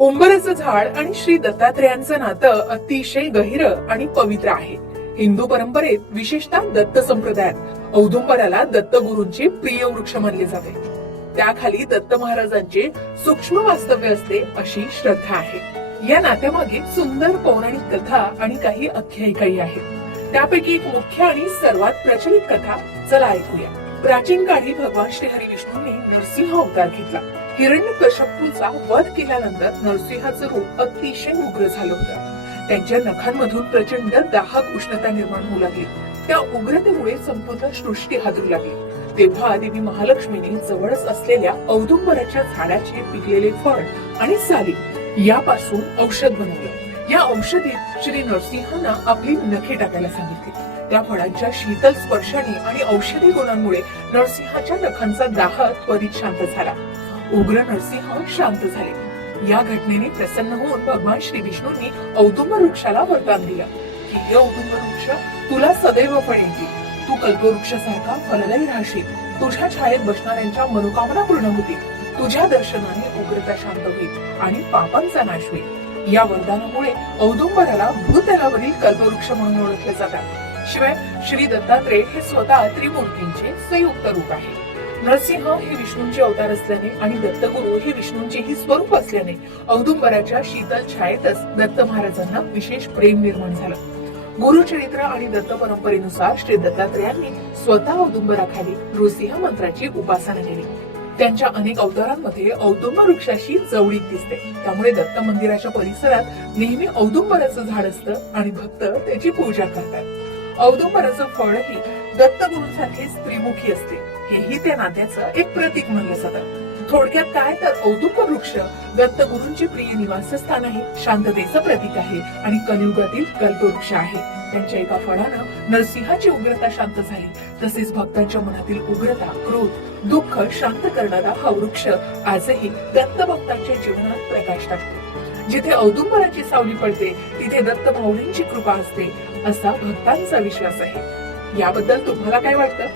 उंबराचं झाड आणि श्री दत्तात्रयांचं नातं अतिशय गहिर आणि पवित्र आहे. हिंदू परंपरेत विशेषतः दत्त संप्रदायात औदुंबराला दत्तगुरूंचे प्रिय वृक्ष मानले जाते. त्याखाली दत्त महाराजांचे सूक्ष्म वास्तव्य असते अशी श्रद्धा आहे. या नात्यामागे सुंदर पौराणिक कथा आणि काही आख्यायिकाही आहेत. त्यापैकी एक मुख्य आणि सर्वात प्रचलित कथा चला ऐकूया. प्राचीन काळी भगवान श्री हरी विष्णूंनी नरसिंह अवतार घेतला. हिरण्य कश्यपूचा वध केल्यानंतर नरसिंहाचं रूप अतिशय उग्र झालं होतं. त्यांच्या नखांमधून प्रचंड दाहक उष्णता निर्माण होऊ लागली. त्या उग्रतेमुळे संपूर्ण सृष्टी हादरू लागली. तेव्हा देवी महालक्ष्मीने जवळच असलेल्या औदुंबराच्या झाडाचे पिकलेले फळ आणि साली यापासून औषध बनवलं. या औषधीत श्री नरसिंहांना आपली नखे टाकायला सांगितली. त्या फळांच्या शीतल स्पर्शाने आणि औषधी गुणांमुळे नरसिंहाच्या नखांचा दाह त्वरित शांत झाला. उग्र नरसिंह शांत झाले. या घटनेने प्रसन्न होऊन भगवान श्री विष्णूंनी औदुंब वृक्षाला वरदान दिलं. की हे औदुंब वृक्ष तुला सदैव फळ येतील तू कल्पवृक्षासारखा फलदायी राहशील. तुझ्या छायेत बसणाऱ्यांच्या मनोकामना पूर्ण होतील. तुझ्या दर्शनाने उग्रता शांत होईल आणि पापांचा नाश होईल. या वरदानामुळे औदुंबराला भूतलावरील कल्पवृक्ष म्हणून ओळखले जातात. शिवाय श्री दत्तात्रेय हे स्वतः त्रिमूर्तींचे संयुक्त रूप आहे. नरसिंह हे विष्णूंचे अवतार असल्याने आणि दत्तगुरु हे विष्णूंचेही स्वरूप असल्याने औदुंबराच्या शीतल छायेतच दत्त महाराजांना विशेष प्रेम निर्माण झालं. गुरुचरित्र आणि दत्त परंपरेनुसार श्री दत्तात्रयांनी स्वतः औदुंबराखाली नृसिंह मंत्राची उपासना केली. त्यांच्या अनेक अवतारांमध्ये औदुंब वृक्षाशी जवळीक दिसते. त्यामुळे दत्त मंदिराच्या परिसरात नेहमी औदुंबराचं झाड असतं आणि भक्त त्याची पूजा करतात. औदुंबराचं फळही दत्तगुरूंसारखेच त्रिमुखी असते. हेही त्या नात्याचं एक प्रतीक म्हणलं जातं. थोडक्यात काय? तर औदुंब वृक्ष दत्तगुरूंची प्रिय निवासस्थान आहे. शांततेचं प्रतीक आहे आणि कलियुगातील कल्पवृक्ष आहे. त्यांच्या एका फळानं नरसिंहाची उग्रता शांत झाली. तसेच भक्तांच्या मनातील उग्रता क्रोध दुःख शांत करणारा हा वृक्ष आजही दत्तभक्तांच्या जीवनात प्रकाश टाकतो. जिथे औदुंबराची सावली पडते तिथे दत्त माऊलींची कृपा असते. असा भक्तांचा विश्वास आहे. याबद्दल तुम्हाला काय वाटतं?